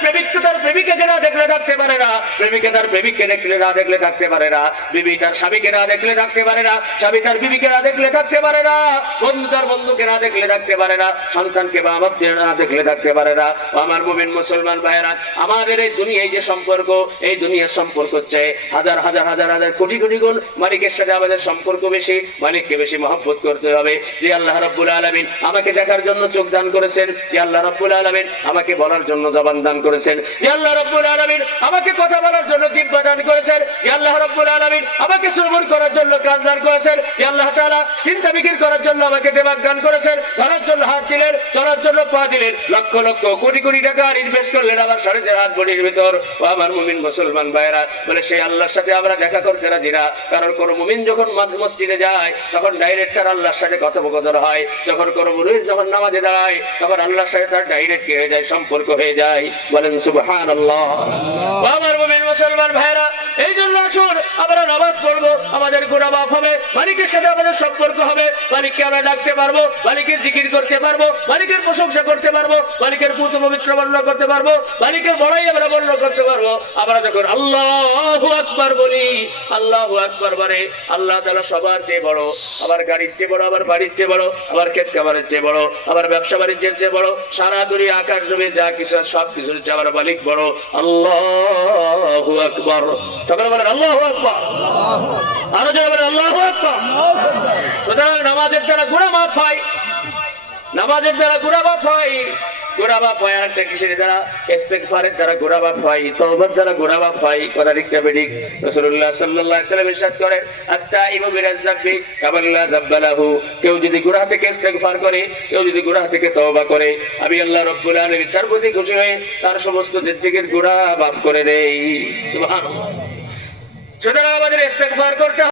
প্রেমিক তো তার প্রেমিকাকে না দেখলে থাকতে পারে না, প্রেমিকা তার প্রেমিককে দেখলে না দেখলে থাকতে পারে না, বিবি তার স্বামীকে না দেখলে থাকতে পারে না, স্বামী তার বিবিকে না দেখলে থাকতে পারে না, বন্ধু তার বন্ধুকে না দেখলে থাকতে পারে না, সন্তানকে বা বাপকে না দেখলে থাকতে পারে না। আমার মুমিন মুসলমান ভাইয়েরা, আমাদের এই দুনিয়ায় যে সম্পর্ক, এই দুনিয়ার সম্পর্ক হচ্ছে হাজার হাজার হাজার হাজার কোটি কোটি গুণ মালিকের সাথে আমাদের সম্পর্ক বেশি। মালিককে বেশি মহব্বত করতে হবে। যে আল্লাহ রাব্বুল আলামিন আমাকে দেখার জন্য চোখ দান করেছেন, যে আল্লাহ রাব্বুল আলামিন আমাকে বলার জন্য জবান দান করেছেন, যে আল্লাহ রাব্বুল আলামিন আমাকে কথা বলার জন্য জিহ্বা দান করেছেন, যে আল্লাহ রাব্বুল আলামিন আমাকে শ্রবণ করার জন্য কান দান করেছেন, যে আল্লাহ তাআলা চিন্তা ফিকির করার জন্য আমাকে দিমাগ দান করেছেন, ধরার জন্য হাত দিলেন, চলার জন্য পা দিলেন, লক্ষ লক্ষ কোটি কোটি টাকা ইনভেস্ট করলেন আমার শরীরের হাত বডির ভিতর। ও আমার মুমিন মুসলমান ভাইরা, বলে সেই আল্লাহর সাথে আমরা দেখা করতে রাজি না। কারণ কোন মুমিন যখন মসজিদে যায় তখন ডাইরেক্ট তার আল্লাহর সাথে কথোপকথন হয়, যখন কোন মুমিন যখন নামাজে দাঁড়ায় তখন আল্লাহর সাথে তার ডাইরেক্ট কি হয়ে যায়, সম্পর্ক হয়ে যায়। বলেন সুবহানাল্লাহ। ও আমার মুমিন মুসলমান ভাইরা, এই জন্য আসুন আমরা নামাজ পড়বো, আমাদের গুনাহ মাফ হবে, মালিকের সাথে আমাদের সম্পর্ক হবে, মালিককে আমরা ডাকতে পারবো, মালিকের জিকির করতে পারবো, মালিকের প্রশংসা করতে পারবো, মালিকের পুত পবিত্র বর্ণনা করতে পারবো, মালিকের বড়াই আমরা বর্ণনা করতে পারবো। আমরা যখন আল্লাহু আকবার বলি, আল্লাহু আকবার বলে আল্লাহ তাআলা সবার চেয়ে বড়, আমার গাড়ির চেয়ে বড়, আমার বাড়ির চেয়ে বড়, আমার ক্ষেত খামারের চেয়ে বড়, আমার ব্যবসা বাণিজ্যের চেয়ে বড়, সারা দুনিয়া আকাশ জমি যা কিছু সব কিছুর চেয়ে আমার মালিক বড়। আল্লাহু আকবার। সবাই বলেন আল্লাহু আকবার। আরো যারা বলেন আল্লাহু আকবার। সুতরাং নামাজের দ্বারা গুনাহ মাফ হয়, নামাজের দ্বারা গুনাহ মাফ হয়, গুনাহ মাফ হয় আর কিসের দ্বারা? ইস্তিগফারের দ্বারা গুনাহ মাফ হয়, তওবার দ্বারা গুনাহ মাফ হয়। কথা ঠিক না বেঠিক? রাসূলুল্লাহ সাল্লাল্লাহু আলাইহি ওয়াসাল্লাম ইরশাদ করেন, আত-তাইবু মিনাজ যাবি কামাল্লা যাব্বালাহু। কেউ যদি গুনাহ থেকে ইস্তিগফার করে, কেউ যদি গুনাহ থেকে তওবা করে, আমি আল্লাহ রাব্বুল আলামিন তার প্রতি খুশি হয়ে তার সমস্ত জিন্দেগীর গুনাহ মাফ করে দেই। সুবহানাল্লাহ। সুতরাং আমাদের ইস্তিগফার করতে